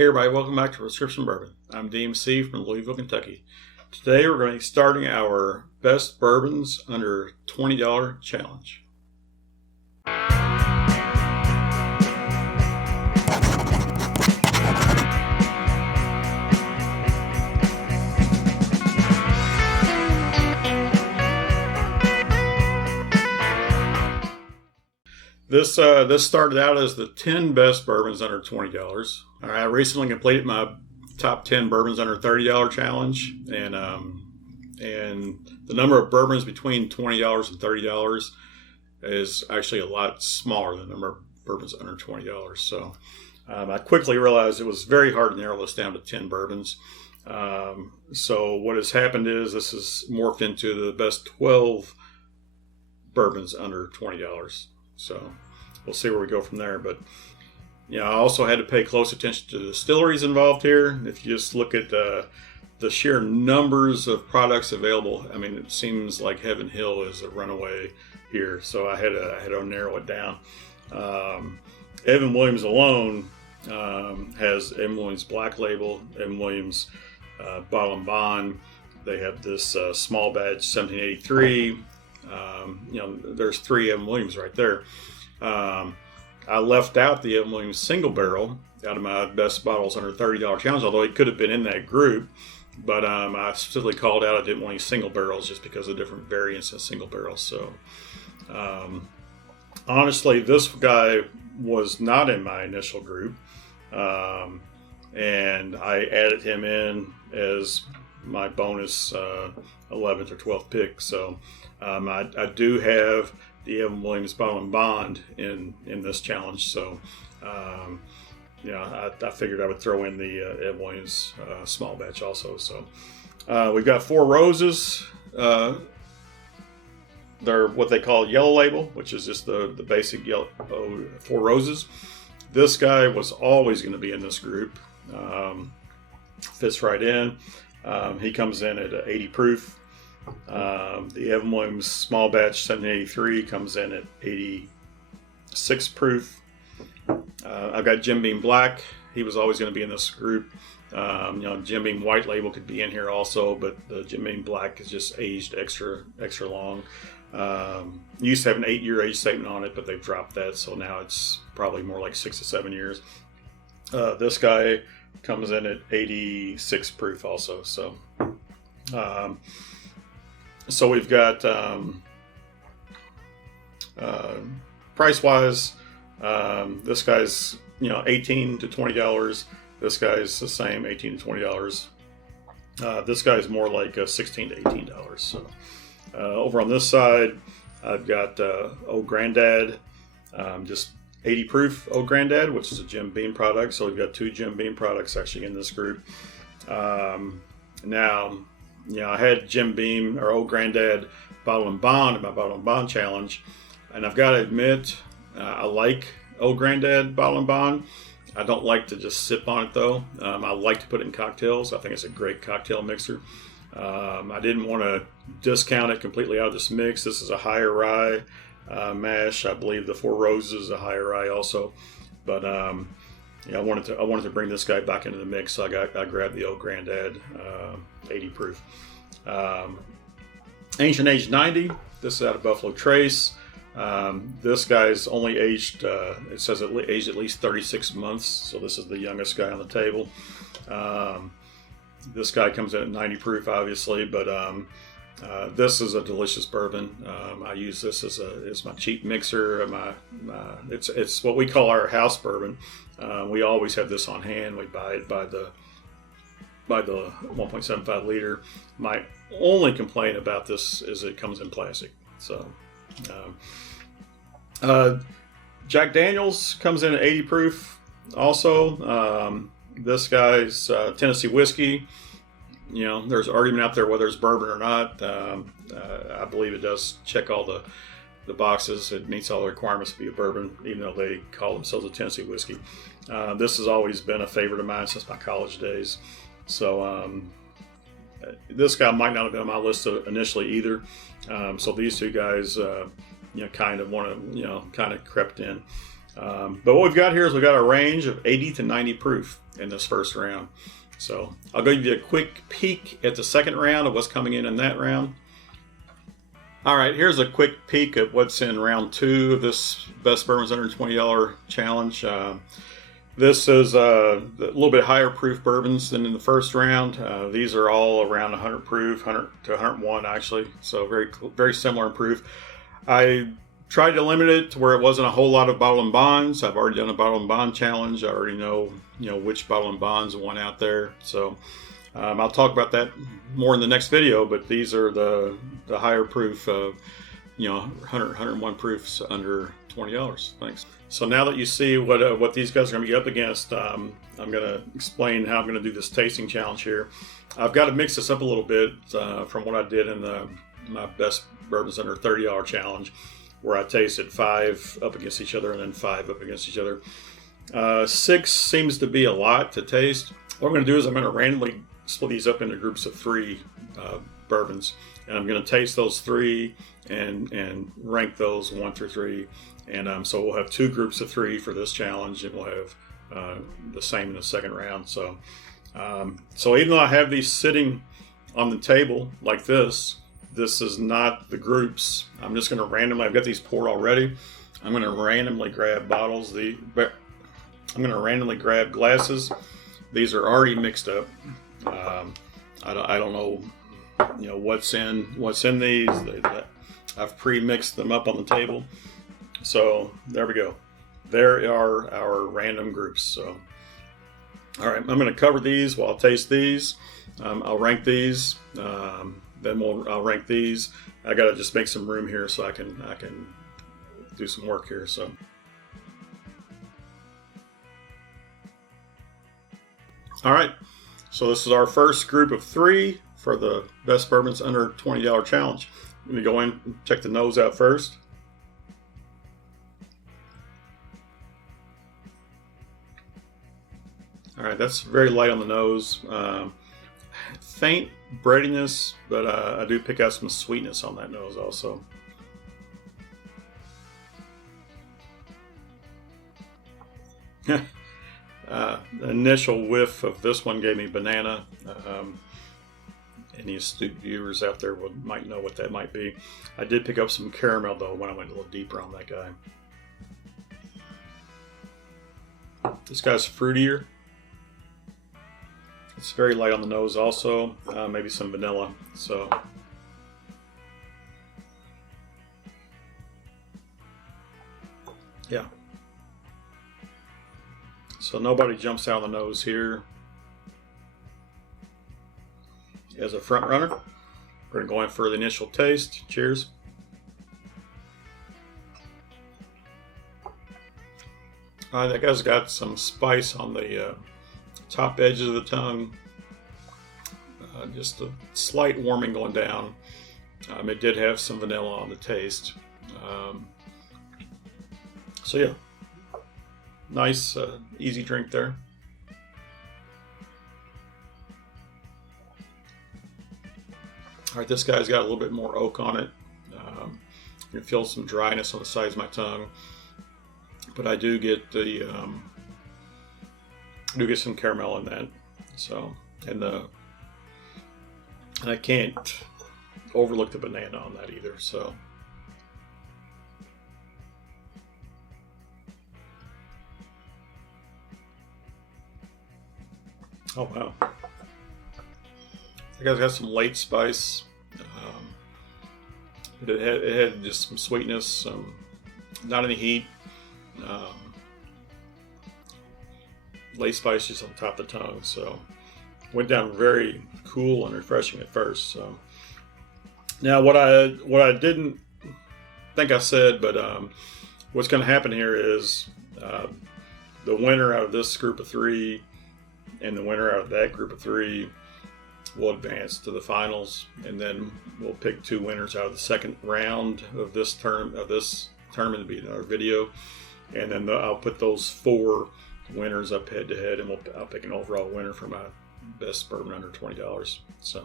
Hey everybody, welcome back to Prescription Bourbon. I'm DMC from Louisville, Kentucky. Today we're going to be starting our best bourbons under $20 challenge. This started out as the 10 best bourbons under $20. I recently completed my top 10 bourbons under $30 challenge, and the number of bourbons between $20 and $30 is actually a lot smaller than the number of bourbons under $20. So I quickly realized it was very hard to narrow this down to 10 bourbons. So what has happened is this has morphed into the best 12 bourbons under $20. So we'll see where we go from there. But I also had to pay close attention to the distilleries involved here. If you just look at the sheer numbers of products available, I mean, it seems like Heaven Hill is a runaway here. So I had to narrow it down. Evan Williams alone has Evan Williams Black Label, Evan Williams Bottle and Bond. They have this small batch 1783. There's 3 Evan Williams right there. I left out the Evan Williams single barrel out of my best bottles under $30 challenge, although it could have been in that group. But I specifically called out I didn't want any single barrels just because of different variants of single barrels. So honestly, this guy was not in my initial group. And I added him in as my bonus 11th or 12th pick. So I do have the Evan Williams Bottle and Bond in this challenge. So I figured I would throw in the Evan Williams small batch also. So we've got Four Roses. They're what they call yellow label, which is just the basic yellow Four Roses. This guy was always going to be in this group. Fits right in. He comes in at 80 proof. The Evan Williams small batch 783 comes in at 86 proof. I've got Jim Beam Black. He was always going to be in this group. Jim Beam White Label could be in here also, but the Jim Beam Black is just aged extra long. Used to have an 8-year age statement on it, but they've dropped that, so now it's probably more like 6 to 7 years. This guy comes in at 86 proof also. So we've got price wise, this guy's $18 to $20. This guy's the same, $18 to $20. This guy's more like $16 to $18. So over on this side, I've got Old Grandad, just 80 proof Old Grandad, which is a Jim Beam product. So we've got 2 Jim Beam products actually in this group. Now, I had Jim Beam or Old Grandad Bottle and Bond in my Bottle and Bond challenge, and I've got to admit I like Old Grandad Bottle and Bond. I don't like to just sip on it though. I like to put it in cocktails. I think it's a great cocktail mixer. I didn't want to discount it completely out of this mix. This is a higher rye mash. I believe the Four Roses is a higher rye also, but I wanted to bring this guy back into the mix, so I grabbed the Old Grandad 80 proof. Ancient Age 90. This is out of Buffalo Trace. This guy's only aged, it says aged at least 36 months, so this is the youngest guy on the table. This guy comes in at 90 proof, obviously, but this is a delicious bourbon. I use this as my cheap mixer. It's what we call our house bourbon. We always have this on hand. We buy it by the 1.75 liter. My only complaint about this is it comes in plastic. So Jack Daniel's comes in at 80 proof also. This guy's Tennessee whiskey. There's argument out there whether it's bourbon or not. I believe it does check all the boxes. It meets all the requirements to be a bourbon, even though they call themselves a Tennessee whiskey. This has always been a favorite of mine since my college days. So this guy might not have been on my list initially either. So these two guys, kind of crept in. But what we've got here is we've got a range of 80 to 90 proof in this first round. So I'll give you a quick peek at the second round of what's coming in that round. All right, here's a quick peek at what's in round 2 of this Best Bourbons Under $20 challenge. This is a little bit higher proof bourbons than in the first round. These are all around 100 proof, 100 to 101 actually, so very similar in proof. I tried to limit it to where it wasn't a whole lot of bottle and bonds. I've already done a bottle and bond challenge. I already know which bottle and bonds won out there. So I'll talk about that more in the next video. But these are the higher proof, 100, 101 proofs under $20. Thanks. So now that you see what these guys are going to be up against, I'm going to explain how I'm going to do this tasting challenge here. I've got to mix this up a little bit from what I did in my Best Bourbons Under $30 challenge, where I tasted 5 up against each other and then 5 up against each other. 6 seems to be a lot to taste. What I'm going to do is I'm going to randomly split these up into groups of 3 bourbons, and I'm going to taste those 3 and rank those 1 through 3. And so we'll have 2 groups of 3 for this challenge, and we'll have the same in the second round. So even though I have these sitting on the table like this is not the groups. I'm just going to randomly, I've got these poured already. I'm going to randomly grab bottles. I'm going to randomly grab glasses. These are already mixed up. I don't know, what's in these. I've pre-mixed them up on the table. So there we go. There are our random groups. So, all right, I'm going to cover these while I taste these. I'll rank these. Then I'll rank these. I got to just make some room here so I can do some work here. So, all right. So this is our first group of 3 for the Best Bourbons Under $20 challenge. Let me go in and check the nose out first. All right, that's very light on the nose. Faint breadiness, but I do pick out some sweetness on that nose also. The initial whiff of this one gave me banana. Any astute viewers out there might know what that might be. I did pick up some caramel though when I went a little deeper on that guy. This guy's fruitier. It's very light on the nose also, maybe some vanilla. So, yeah. So nobody jumps out on the nose here. As a front runner, we're going to go in for the initial taste. Cheers. That guy's got some spice on the top edges of the tongue, just a slight warming going down. It did have some vanilla on the taste. So yeah, nice, easy drink there. All right, this guy's got a little bit more oak on it. You can feel some dryness on the sides of my tongue, but I do get some caramel in that. So, and I can't overlook the banana on that either. So, oh wow, that guy's got some late spice. It had just some sweetness, not any heat. Late spice just on top of the tongue, so went down very cool and refreshing at first. So now what I didn't think I said, but what's going to happen here is the winner out of this group of 3 and the winner out of that group of 3 will advance to the finals, and then we'll pick 2 winners out of the second round of this tournament to be in our video, and then I'll put those 4 winners up head to head, and I'll pick an overall winner for my Best Bourbon Under $20. So,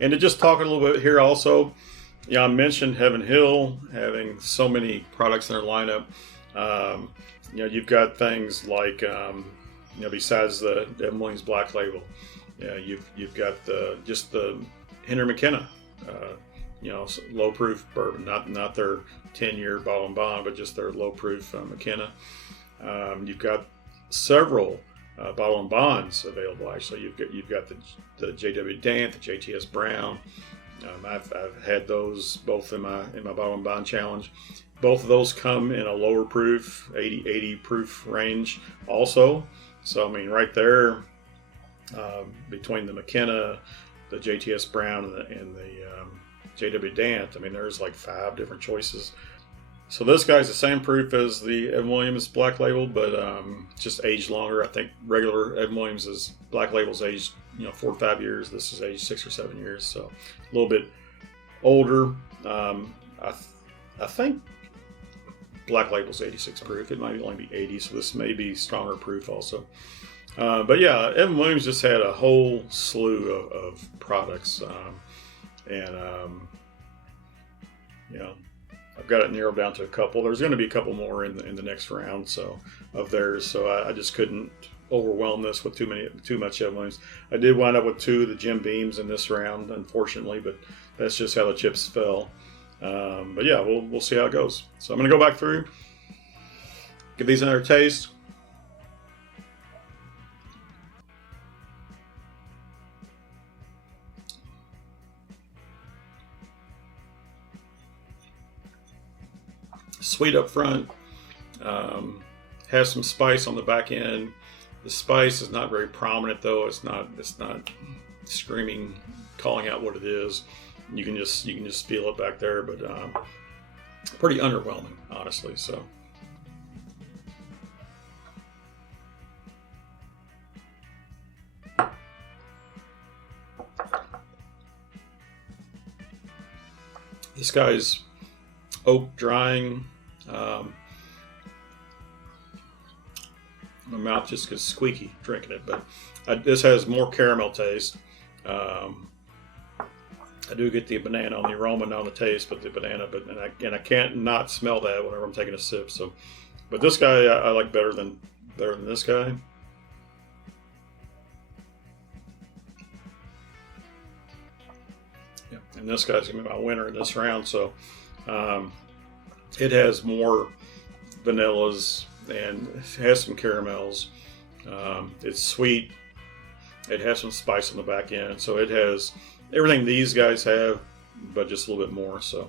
and to just talk a little bit here also, I mentioned Heaven Hill having so many products in their lineup. You've got things like besides the Evan Williams Black Label, you've got just the Henry McKenna, low proof bourbon, not their 10-year bottle and bond, but just their low proof McKenna. You've got several bottle and bonds available. Actually, you've got the J.W. Dant, the JTS Brown. I've had those both in my bottle and bond challenge. Both of those come in a lower proof, 80 proof range also. So, I mean, right there, between the McKenna, the JTS Brown, and the J.W. Dant, I mean, there's like 5 different choices. So this guy's the same proof as the Evan Williams Black Label, but just aged longer. I think regular Evan Williams' Black Label's aged 4 to 5 years. This is aged 6 or 7 years, so a little bit older. I think Black Label's 86 proof. It might only be 80, so this may be stronger proof also. But yeah, Evan Williams just had a whole slew of products, I've got it narrowed down to a couple. There's going to be a couple more in the next round, of theirs. So I just couldn't overwhelm this with too much Evan Williams. I did wind up with 2 of the Jim Beams in this round, unfortunately, but that's just how the chips fell. But yeah, we'll see how it goes. So I'm going to go back through, give these another taste. Sweet up front, has some spice on the back end. The spice is not very prominent though. It's not screaming, calling out what it is. You can just feel it back there, but pretty underwhelming, honestly. So. This guy's oak drying. My mouth just gets squeaky drinking it, but this has more caramel taste. I do get the banana on the aroma and on the taste, but the banana, and I can't not smell that whenever I'm taking a sip. So, but this guy I like better than this guy. Yeah, and this guy's gonna be my winner in this round. So. It has more vanillas and it has some caramels. It's sweet. It has some spice on the back end. So it has everything these guys have, but just a little bit more. So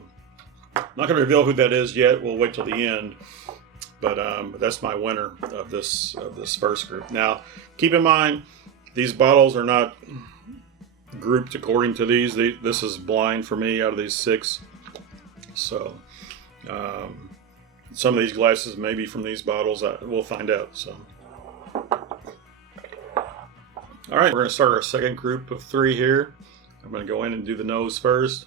I'm not going to reveal who that is yet. We'll wait till the end. But that's my winner of this first group. Now, keep in mind, these bottles are not grouped according to these. This is blind for me out of these 6. So some of these glasses may be from these bottles. We'll find out. So, all right, we're going to start our second group of 3 here. I'm going to go in and do the nose first.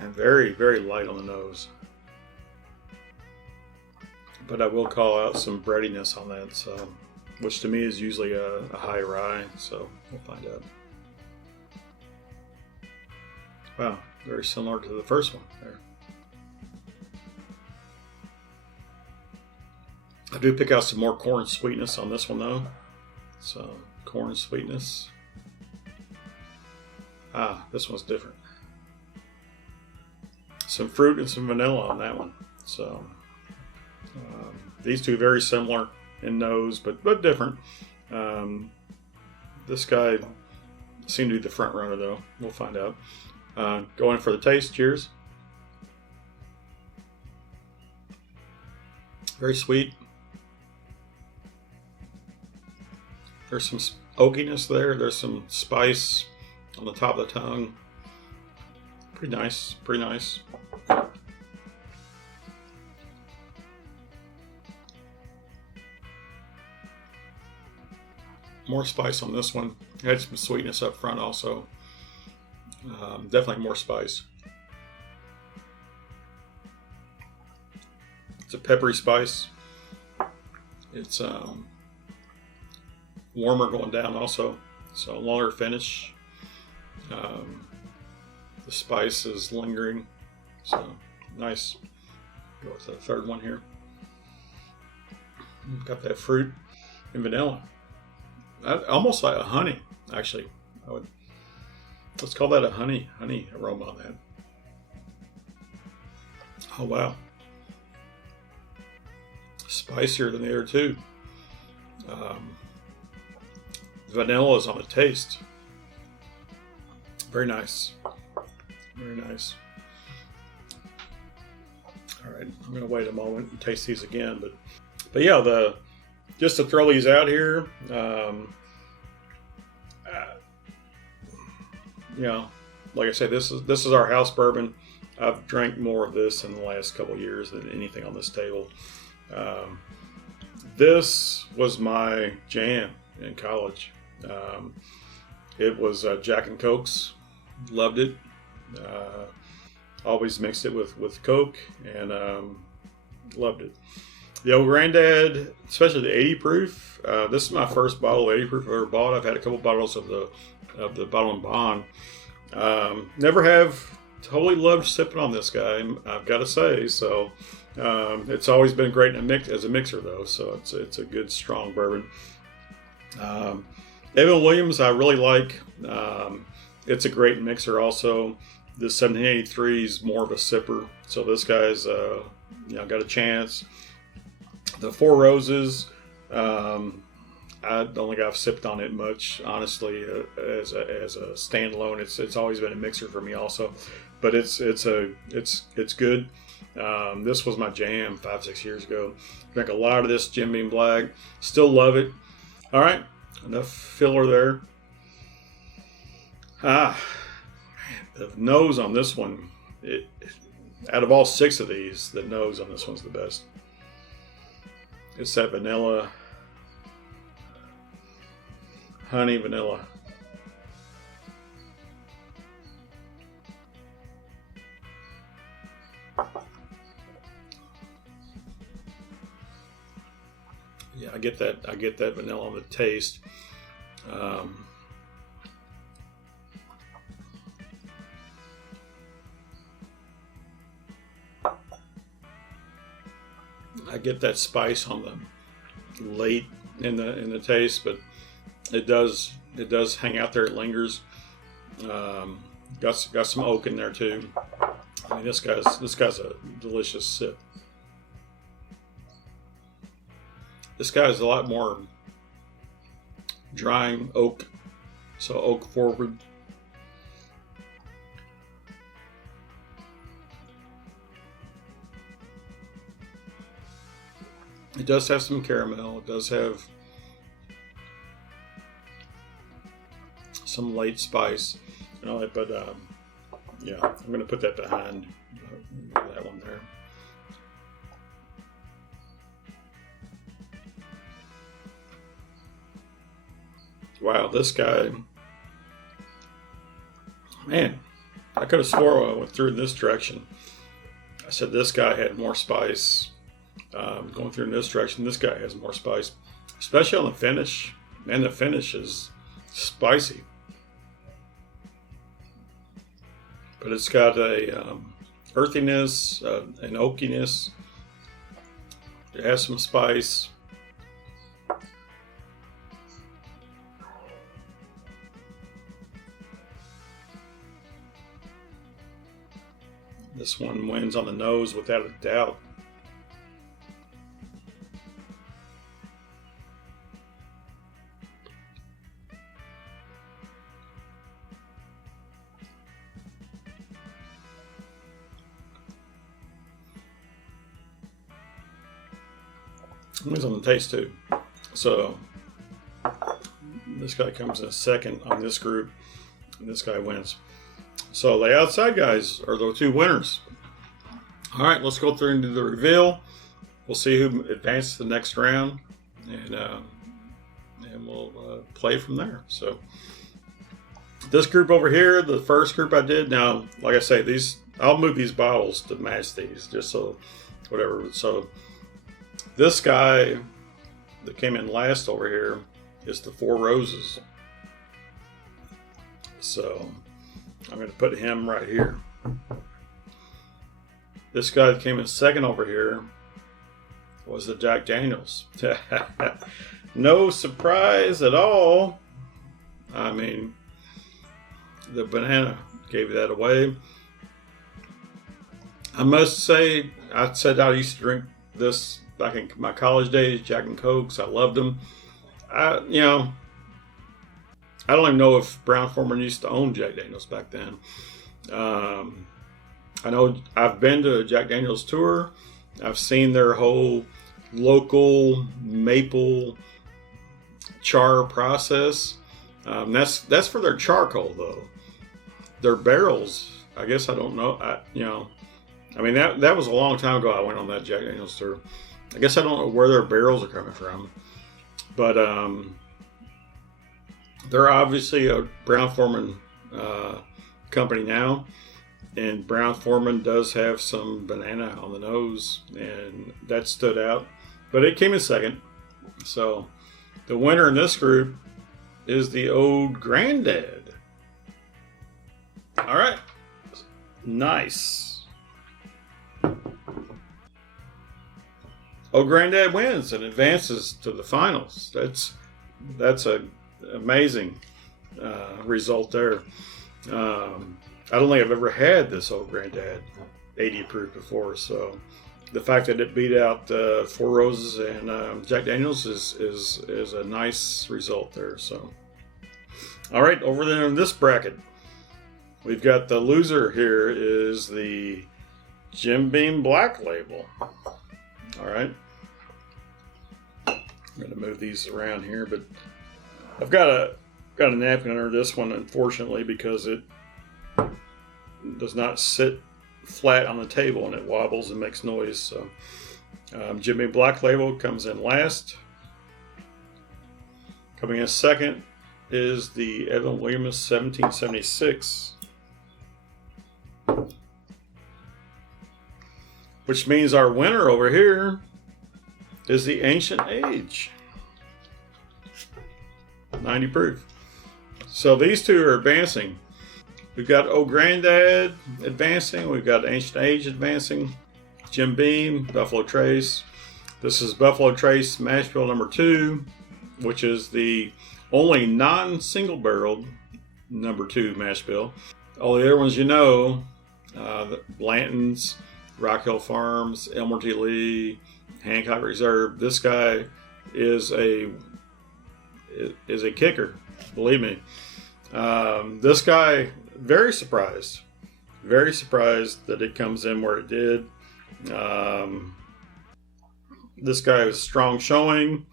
And very, very light on the nose. But I will call out some breadiness on that, so, which to me is usually a high rye. So we'll find out. Wow, very similar to the first one there. I do pick out some more corn sweetness on this one though. So, corn sweetness. This one's different. Some fruit and some vanilla on that one. So, these two very similar in nose, but different. This guy seemed to be the front runner though. We'll find out. Going for the taste. Cheers. Very sweet. There's some oakiness there. There's some spice on the top of the tongue. Pretty nice. Pretty nice. More spice on this one. Had some sweetness up front also. Definitely more spice. It's a peppery spice. It's warmer going down also, so longer finish. The spice is lingering. So nice. What's that third one here? Got that fruit and vanilla. Almost like a honey, actually. Let's call that a honey aroma on that. Oh wow. Spicier than the other two. Vanilla is on the taste. Very nice. Very nice. All right, I'm gonna wait a moment and taste these again, but yeah, just to throw these out here, you know, like I said, this is our house bourbon. I've drank more of this in the last couple of years than anything on this table. This was my jam in college. It was Jack and Cokes. Loved it. Always mixed it with Coke, and loved it. The old granddad, especially the 80 proof. This is my first bottle of 80 proof I've ever bought. I've had a couple bottles of the Bottle and Bond. Never have totally loved sipping on this guy, I've got to say. So it's always been great as a mixer though. So it's a good strong bourbon. Evan Williams I really like. It's a great mixer also. The 1783 is more of a sipper, so this guy's got a chance. The Four Roses, I don't think I've sipped on it much, honestly, as a standalone. It's always been a mixer for me also, but it's good. This was my jam 5-6 years ago. Drank a lot of this Jim Beam Black. Still love it. All right, enough filler there. The nose on this one, out of all 6 of these, the nose on this one's the best. It's that vanilla, honey vanilla. Yeah, I get that vanilla on the taste. I get that spice on the late in the taste, but it does hang out there. It lingers. Got some oak in there too. I mean, this guy's a delicious sip. This guy's a lot more drying oak, so oak forward. It does have some caramel. It does have some late spice and all that, but yeah, I'm going to put that behind that one there. Wow, this guy, man, I could have swore I went through in this direction. I said this guy had more spice. Going through in this direction, this guy has more spice, especially on the finish. Man, the finish is spicy, but it's got a earthiness, an oakiness. It has some spice. This one wins on the nose without a doubt. Wins on the taste too. So this guy comes in second on this group, and this guy wins. So the outside guys are the 2 winners. All right, let's go through and do the reveal. We'll see who advances to the next round, and we'll play from there. So this group over here, the first group I did. Now, like I say, I'll move these bottles to match these, just so whatever. So this guy that came in last over here is the Four Roses. So I'm going to put him right here. This guy that came in second over here was the Jack Daniels. No surprise at all. I mean, the banana gave that away. I must say, I said I used to drink this back in my college days, Jack and Cokes. I loved them. I don't even know if Brown-Forman used to own Jack Daniels back then. I know I've been to a Jack Daniels tour. I've seen their whole local maple char process. That's for their charcoal, though. Their barrels, I guess I don't know. That was a long time ago I went on that Jack Daniels tour. I guess I don't know where their barrels are coming from. But they're obviously a Brown-Forman company now. And Brown-Forman does have some banana on the nose. And that stood out. But it came in second. So the winner in this group is the Old Granddad. All right. Nice. Old Granddad wins and advances to the finals. That's a amazing result there. I don't think I've ever had this Old Granddad 80 proof before, so the fact that it beat out Four Roses and Jack Daniels is a nice result there. So, all right, over there in this bracket, we've got the loser here is the Jim Beam Black Label. All right, I'm going to move these around here, but I've got a napkin under this one, unfortunately, because it does not sit flat on the table and it wobbles and makes noise. So Jim Beam Black Label comes in last. Coming in second is the Evan Williams 1776, which means our winner over here is the Ancient Age 90 proof. So these two are advancing. We've got Old Granddad advancing. We've got Ancient Age advancing. Jim Beam, Buffalo Trace. This is Buffalo Trace Mash Bill number 2, which is the only non-single barreled number 2 mash bill. All the other ones the Blanton's, Rock Hill Farms, Elmer T. Lee, Hancock Reserve. This guy is a kicker, believe me. This guy, very surprised that it comes in where it did. This guy is strong showing.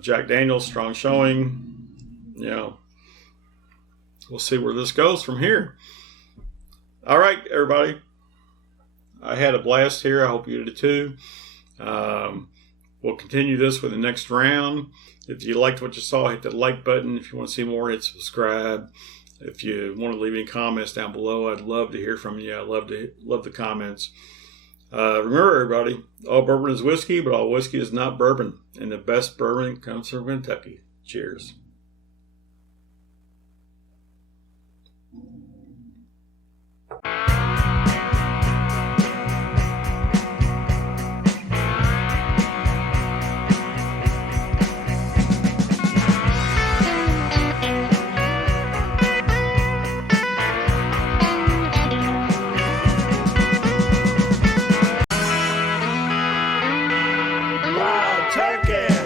Jack Daniels, strong showing. We'll see where this goes from here. All right, everybody. I had a blast here. I hope you did too. We'll continue this with the next round. If you liked what you saw, hit the like button. If you want to see more, hit subscribe. If you want to leave any comments down below, I'd love to hear from you. I love the comments. Remember, everybody, all bourbon is whiskey, but all whiskey is not bourbon. And the best bourbon comes from Kentucky. Cheers. Turkey!